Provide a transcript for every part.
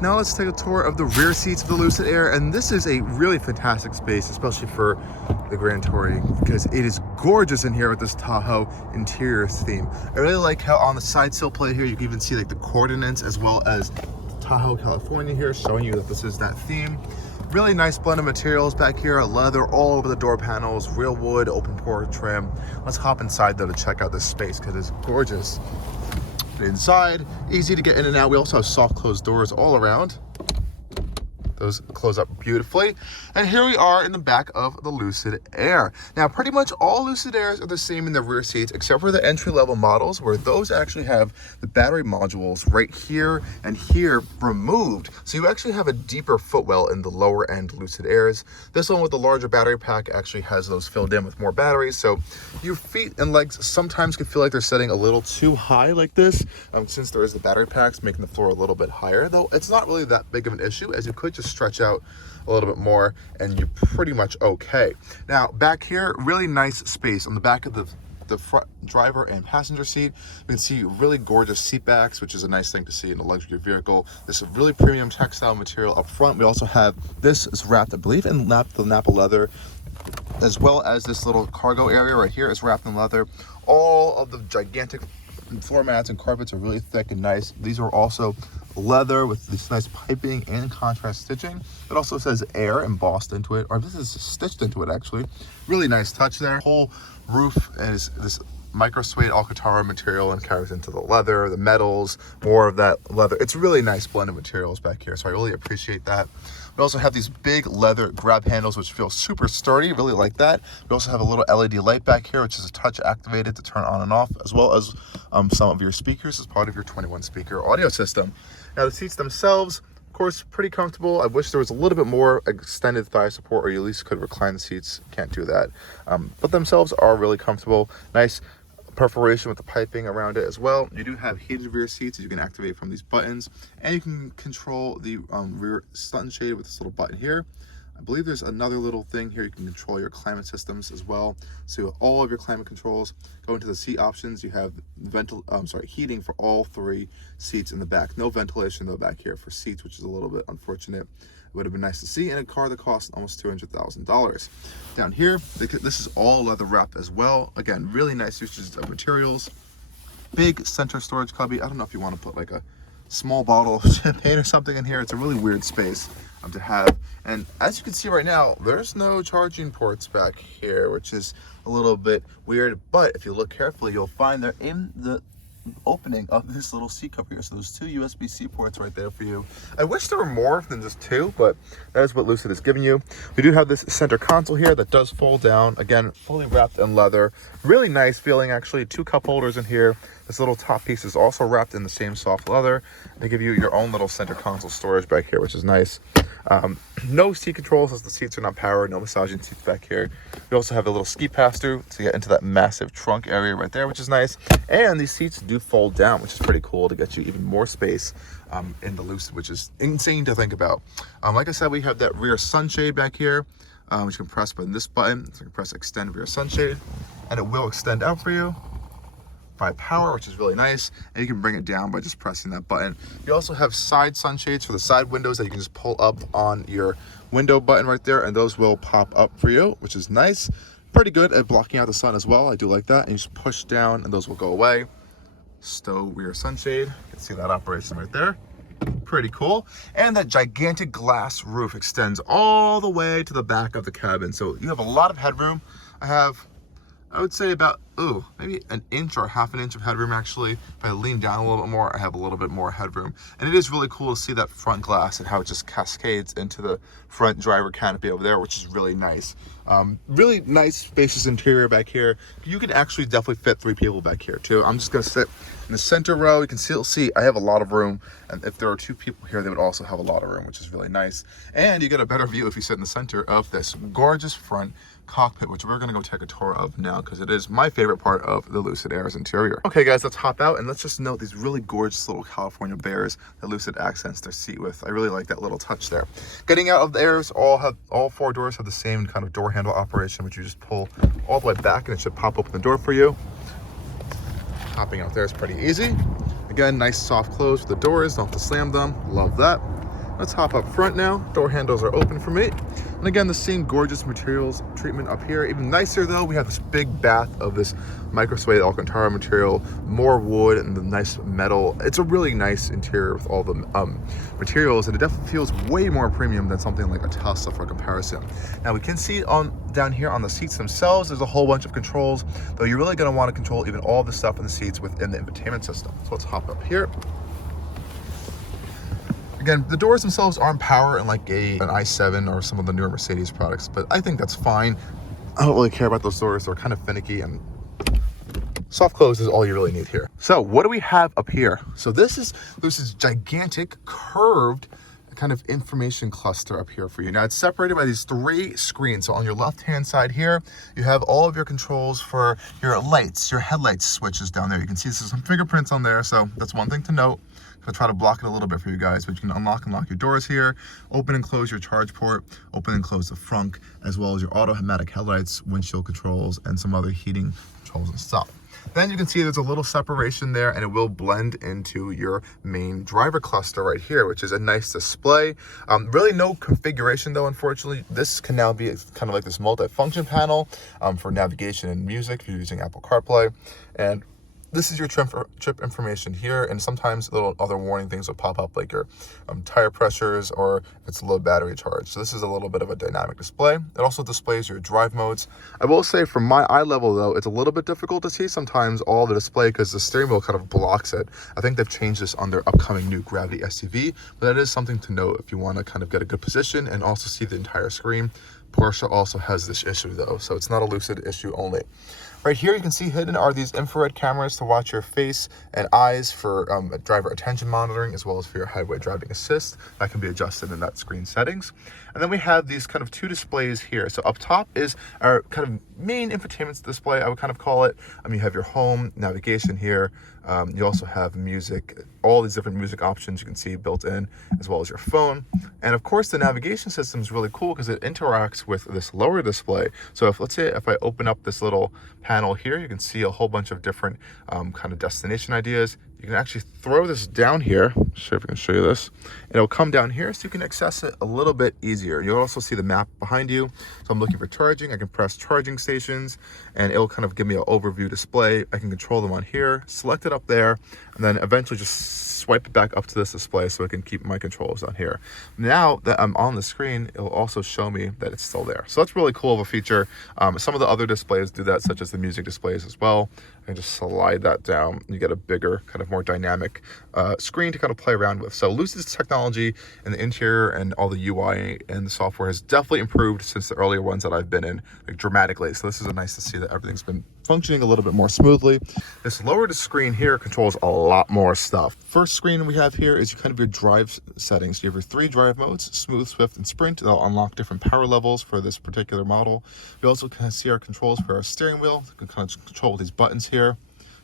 Now let's take a tour of the rear seats of the Lucid Air, and this is a really fantastic space, especially for the Grand Touring, because it is gorgeous in here with this Tahoe interior theme. I really like how on the side sill plate here you can even see like the coordinates as well as Tahoe, California here, showing you that this is that theme. Really nice blend of materials back here, leather all over the door panels, real wood, open pore trim. Let's hop inside though to check out this space because it's gorgeous. Inside, easy to get in and out. We also have soft closed doors all around. Those close up beautifully. And here we are in the back of the Lucid Air. Now, pretty much all Lucid Airs are the same in the rear seats, except for the entry-level models, where those actually have the battery modules right here and here removed. So you actually have a deeper footwell in the lower end Lucid Airs. This one with the larger battery pack actually has those filled in with more batteries. So your feet and legs sometimes can feel like they're setting a little too high like this, since there is the battery packs making the floor a little bit higher, though it's not really that big of an issue, as you could just stretch out a little bit more and you're pretty much okay. Now back here, really nice space on the back of the front driver and passenger seat. You can see really gorgeous seat backs, which is a nice thing to see in a luxury vehicle. This is really premium textile material up front. We also have this is wrapped, I believe, in the Napa leather, as well as this little cargo area right here is wrapped in leather. All of the gigantic floor mats and carpets are really thick and nice. These are also leather with this nice piping and contrast stitching. It also says Air embossed into it, or this is stitched into it actually. Really nice touch there. Whole roof is this micro suede Alcantara material and carries into the leather, the metals, more of that leather. It's a really nice blend of materials back here, so I really appreciate that. We also have these big leather grab handles, which feel super sturdy, really like that. We also have a little LED light back here, which is a touch activated to turn on and off, as well as some of your speakers as part of your 21 speaker audio system. Now the seats themselves, of course, pretty comfortable. I wish there was a little bit more extended thigh support, or you at least could recline the seats. Can't do that. But themselves are really comfortable. Nice perforation with the piping around it as well. You do have heated rear seats that you can activate from these buttons, and you can control the rear sunshade with this little button here. I believe there's another little thing here. You can control your climate systems as well. So all of your climate controls. Go into the seat options. You have heating for all three seats in the back. No ventilation though back here for seats, which is a little bit unfortunate. It would have been nice to see in a car that costs almost $200,000. Down here, this is all leather wrapped as well. Again, really nice uses of materials. Big center storage cubby. I don't know if you want to put like a small bottle of champagne or something in here. It's a really weird space to have. And as you can see right now, there's no charging ports back here, which is a little bit weird. But if you look carefully, you'll find they're in the opening of this little seat cover here. So there's two USB-C ports right there for you. I wish there were more than just two, but that is what Lucid is giving you. We do have this center console here that does fold down. Again, fully wrapped in leather. Really nice feeling, actually. Two cup holders in here. This little top piece is also wrapped in the same soft leather. They give you your own little center console storage back here, which is nice. No seat controls as the seats are not powered. No massaging seats back here. We also have a little ski pass-through to get into that massive trunk area right there, which is nice. And these seats do fold down, which is pretty cool to get you even more space in the Lucid, which is insane to think about. Like I said, we have that rear sunshade back here, which you can press by this button. So you can press extend rear sunshade, and it will extend out for you by power, which is really nice, and you can bring it down by just pressing that button. You also have side sunshades for the side windows that you can just pull up on your window button right there, and those will pop up for you, which is nice. Pretty good at blocking out the sun as well. I do like that. And you just push down and those will go away. Stow rear sunshade. You can see that operation right there. Pretty cool. And that gigantic glass roof extends all the way to the back of the cabin, so you have a lot of headroom. I would say about, maybe an inch or half an inch of headroom actually. If I lean down a little bit more, I have a little bit more headroom. And it is really cool to see that front glass and how it just cascades into the front driver canopy over there, which is really nice. Really nice spacious interior back here. You can actually definitely fit 3 people back here too. I'm just gonna sit in the center row. You can still see I have a lot of room. And if there are 2 people here, they would also have a lot of room, which is really nice. And you get a better view if you sit in the center of this gorgeous front cockpit, which we're gonna go take a tour of now because it is my favorite part of the Lucid Air's interior. Okay guys, let's hop out and let's just note these really gorgeous little California bears that Lucid accents their seat with. I really like that little touch there. Getting out of the Airs, all 4 doors have the same kind of door handle operation, which you just pull all the way back and it should pop open the door for you. Hopping out there is pretty easy. Again, nice soft close for the doors, don't have to slam them. Love that. Let's hop up front now. Door handles are open for me. And again, the same gorgeous materials treatment up here. Even nicer though, we have this big bath of this micro-suede Alcantara material, more wood and the nice metal. It's a really nice interior with all the materials, and it definitely feels way more premium than something like a Tesla for comparison. Now we can see down here on the seats themselves, there's a whole bunch of controls, though you're really gonna wanna control even all the stuff in the seats within the infotainment system. So let's hop up here. Again, the doors themselves aren't power like an i7 or some of the newer Mercedes products, but I think that's fine. I don't really care about those doors. They're kind of finicky, and soft close is all you really need here. So what do we have up here? So this is gigantic curved kind of information cluster up here for you. Now it's separated by these 3 screens. So on your left-hand side here, you have all of your controls for your lights, your headlights switches down there. You can see there's some fingerprints on there, so that's one thing to note. I'll try to block it a little bit for you guys, but you can unlock and lock your doors here, open and close your charge port, open and close the frunk, as well as your automatic headlights, windshield controls, and some other heating controls and stuff. Then you can see there's a little separation there, and it will blend into your main driver cluster right here, which is a nice display. Really no configuration though, unfortunately. This can now be kind of like this multi-function panel for navigation and music if you're using Apple CarPlay. And this is your trip information here, and sometimes little other warning things will pop up, like your tire pressures or if it's low battery charge. So this is a little bit of a dynamic display. It also displays your drive modes. I will say from my eye level though, it's a little bit difficult to see sometimes all the display because the steering wheel kind of blocks it. I think they've changed this on their upcoming new Gravity SUV, but that is something to note if you want to kind of get a good position and also see the entire screen. Porsche also has this issue though, so it's not a Lucid issue only. Right here you can see hidden are these infrared cameras to watch your face and eyes for driver attention monitoring, as well as for your highway driving assist. That can be adjusted in that screen settings. And then we have these kind of 2 displays here. So up top is our kind of main infotainment display, I would kind of call it. You have your home, navigation here. You also have music, all these different music options you can see built in, as well as your phone. And of course the navigation system is really cool because it interacts with this lower display. So let's say if I open up this little panel here, you can see a whole bunch of different kind of destination ideas. You can actually throw this down here. See if I can show you this. It'll come down here so you can access it a little bit easier. You'll also see the map behind you. So I'm looking for charging. I can press charging stations and it'll kind of give me an overview display. I can control them on here, select it up there, and then eventually just swipe it back up to this display so I can keep my controls on here. Now that I'm on the screen, it'll also show me that it's still there. So that's really cool of a feature. Some of the other displays do that, such as the music displays as well. I can just slide that down. You get a bigger, kind of more dynamic screen to kind of play around with. So Lucid's technology in the interior and all the UI and the software has definitely improved since the earlier ones that I've been in, like dramatically. So this is nice to see that everything's been functioning a little bit more smoothly. This lower screen here controls a lot more stuff. First screen we have here is kind of your drive settings. You have your 3 drive modes, smooth, swift, and sprint. They'll unlock different power levels for this particular model. We also can see our controls for our steering wheel. You can kind of control these buttons here.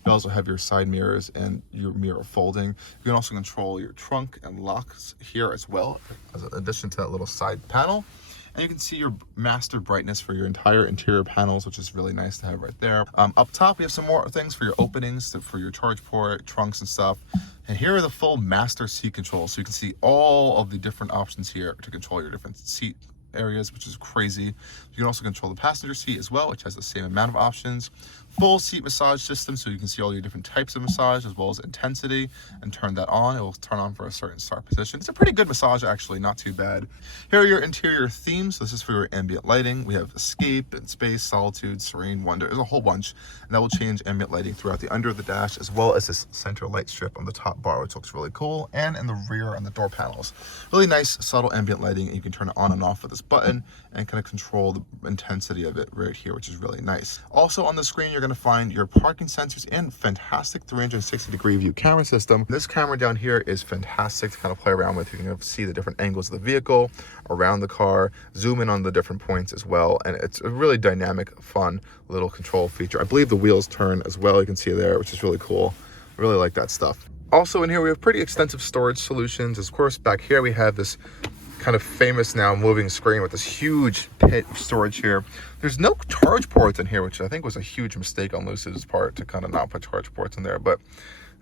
You also have your side mirrors and your mirror folding. You can also control your trunk and locks here as well, as an addition to that little side panel. And you can see your master brightness for your entire interior panels, which is really nice to have right there. Up top, we have some more things for your openings, for your charge port, trunks and stuff. And here are the full master seat controls. So you can see all of the different options here to control your different seat areas, which is crazy. You can also control the passenger seat as well, which has the same amount of options. Full seat massage system, so you can see all your different types of massage as well as intensity, and turn that on. It will turn on for a certain start position. It's a pretty good massage actually, not too bad. Here are your interior themes. This is for your ambient lighting. We have escape and space, solitude, serene, wonder. There's a whole bunch, and that will change ambient lighting throughout the under of the dash, as well as this center light strip on the top bar, which looks really cool, and in the rear and the door panels. Really nice subtle ambient lighting, and you can turn it on and off with this button and kind of control the intensity of it right here, which is really nice. Also on the screen, you're going to find your parking sensors and fantastic 360-degree view camera system. This camera down here is fantastic to kind of play around with. You can see the different angles of the vehicle, around the car, zoom in on the different points as well, and it's a really dynamic, fun little control feature. I believe the wheels turn as well, you can see there, which is really cool. I really like that stuff. Also in here, we have pretty extensive storage solutions. Of course, back here we have this kind of famous now moving screen with this huge pit of storage here. There's no charge ports in here, which I think was a huge mistake on Lucid's part to kind of not put charge ports in there, but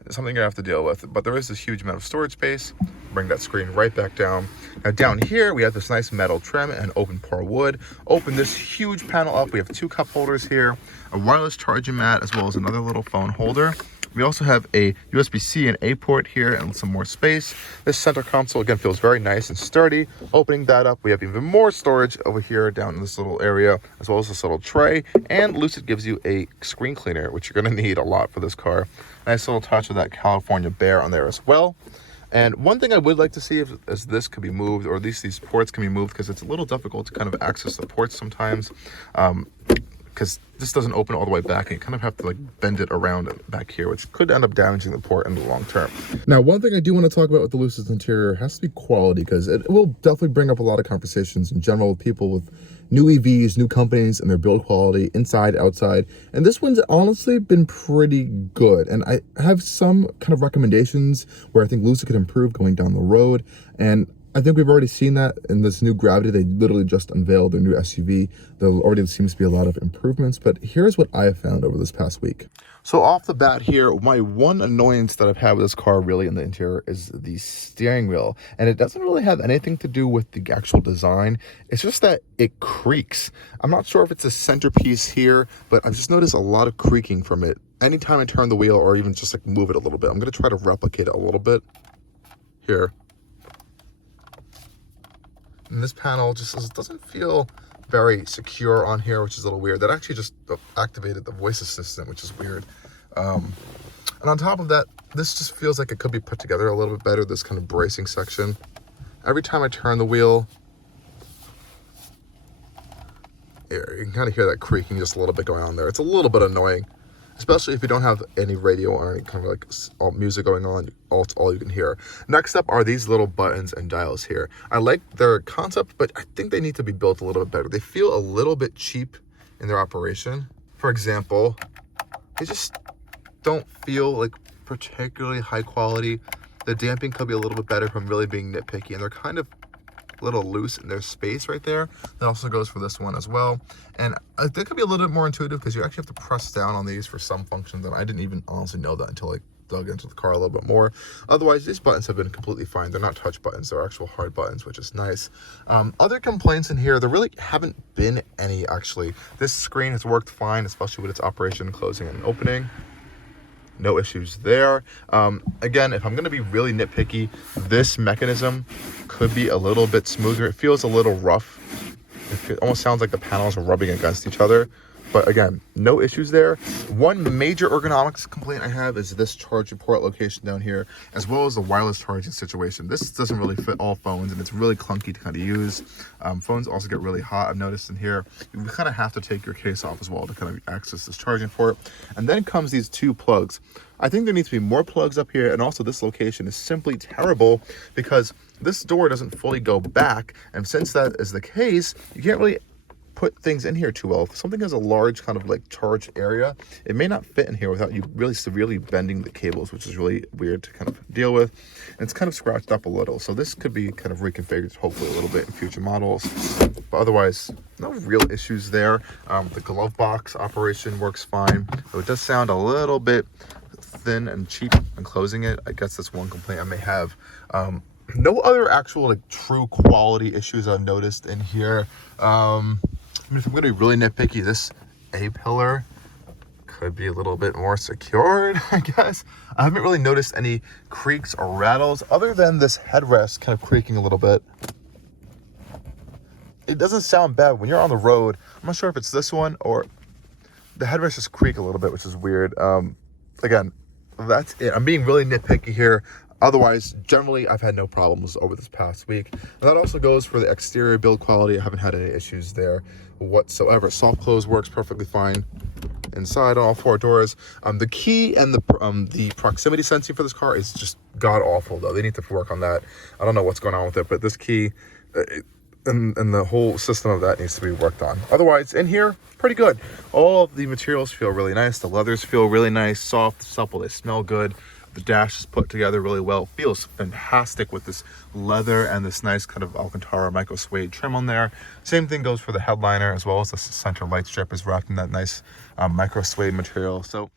it's something you have to deal with. But there is this huge amount of storage space. Bring that screen right back down. Now down here, we have this nice metal trim and open pore wood. Open this huge panel up. We have 2 cup holders here, a wireless charging mat, as well as another little phone holder. We also have a USB-C and A port here and some more space. This center console, again, feels very nice and sturdy. Opening that up, we have even more storage over here down in this little area, as well as this little tray. And Lucid gives you a screen cleaner, which you're going to need a lot for this car. Nice little touch of that California bear on there as well. And one thing I would like to see is this could be moved, or at least these ports can be moved, because it's a little difficult to kind of access the ports sometimes. Because this doesn't open all the way back, and you kind of have to like bend it around back here, which could end up damaging the port in the long term. Now, one thing I do want to talk about with the Lucid's interior has to be quality, because it will definitely bring up a lot of conversations in general with people with new EVs, new companies, and their build quality inside, outside. And this one's honestly been pretty good. And I have some kind of recommendations where I think Lucid could improve going down the road. And I think we've already seen that in this new Gravity. They literally just unveiled their new SUV. There already seems to be a lot of improvements, but here's what I have found over this past week. So off the bat here, my one annoyance that I've had with this car really in the interior is the steering wheel. And it doesn't really have anything to do with the actual design. It's just that it creaks. I'm not sure if it's a centerpiece here, but I've just noticed a lot of creaking from it. Anytime I turn the wheel or even just like move it a little bit, I'm gonna try to replicate it a little bit here. And this panel just doesn't feel very secure on here, which is a little weird. That actually just activated the voice assistant, which is weird. And on top of that, this just feels like it could be put together a little bit better, this kind of bracing section. Every time I turn the wheel, here, you can kind of hear that creaking just a little bit going on there. It's a little bit annoying, especially if you don't have any radio or any kind of like music going on. It's all you can hear. Next up are these little buttons and dials here. I like their concept, but I think they need to be built a little bit better. They feel a little bit cheap in their operation. For example, they just don't feel like particularly high quality. The damping could be a little bit better if I'm really being nitpicky, and they're kind of a little loose in their space right there. That also goes for this one as well. And I think it could be a little bit more intuitive, because you actually have to press down on these for some functions, and I didn't even honestly know that until I dug into the car a little bit more. Otherwise, these buttons have been completely fine. They're not touch buttons, they're actual hard buttons, which is nice. Other complaints in here, there really haven't been any actually. This screen has worked fine, especially with its operation, closing and opening. No issues there. Again, if I'm going to be really nitpicky, this mechanism could be a little bit smoother. It feels a little rough. It almost sounds like the panels are rubbing against each other. But again, no issues there. One major ergonomics complaint I have is this charging port location down here, as well as the wireless charging situation. This doesn't really fit all phones, and it's really clunky to kind of use. Phones also get really hot, I've noticed in here. You kind of have to take your case off as well to kind of access this charging port. And then comes these 2 plugs. I think there needs to be more plugs up here, and also this location is simply terrible because this door doesn't fully go back, and since that is the case, you can't really put things in here too well. If something has a large kind of like charge area, it may not fit in here without you really severely bending the cables, which is really weird to kind of deal with. And it's kind of scratched up a little, so this could be kind of reconfigured hopefully a little bit in future models, but otherwise no real issues there. The glove box operation works fine, though it does sound a little bit thin and cheap when closing it. I guess that's one complaint I may have. No other actual like true quality issues I've noticed in here. I mean, if I'm going to be really nitpicky, this A-pillar could be a little bit more secured, I guess. I haven't really noticed any creaks or rattles other than this headrest kind of creaking a little bit. It doesn't sound bad when you're on the road. I'm not sure if it's this one or the headrest just creak a little bit, which is weird. Again, that's it. I'm being really nitpicky here. Otherwise, generally, I've had no problems over this past week. And that also goes for the exterior build quality. I haven't had any issues there whatsoever. Soft close works perfectly fine inside on all 4 doors. The key and the proximity sensing for this car is just god awful, though. They need to work on that. I don't know what's going on with it, but this key and the whole system of that needs to be worked on. Otherwise, in here, pretty good. All of the materials feel really nice. The leathers feel really nice, soft, supple. They smell good. The dash is put together really well. Feels fantastic with this leather and this nice kind of Alcantara micro suede trim on there. Same thing goes for the headliner, as well as the center light strip is wrapped in that nice micro suede material. So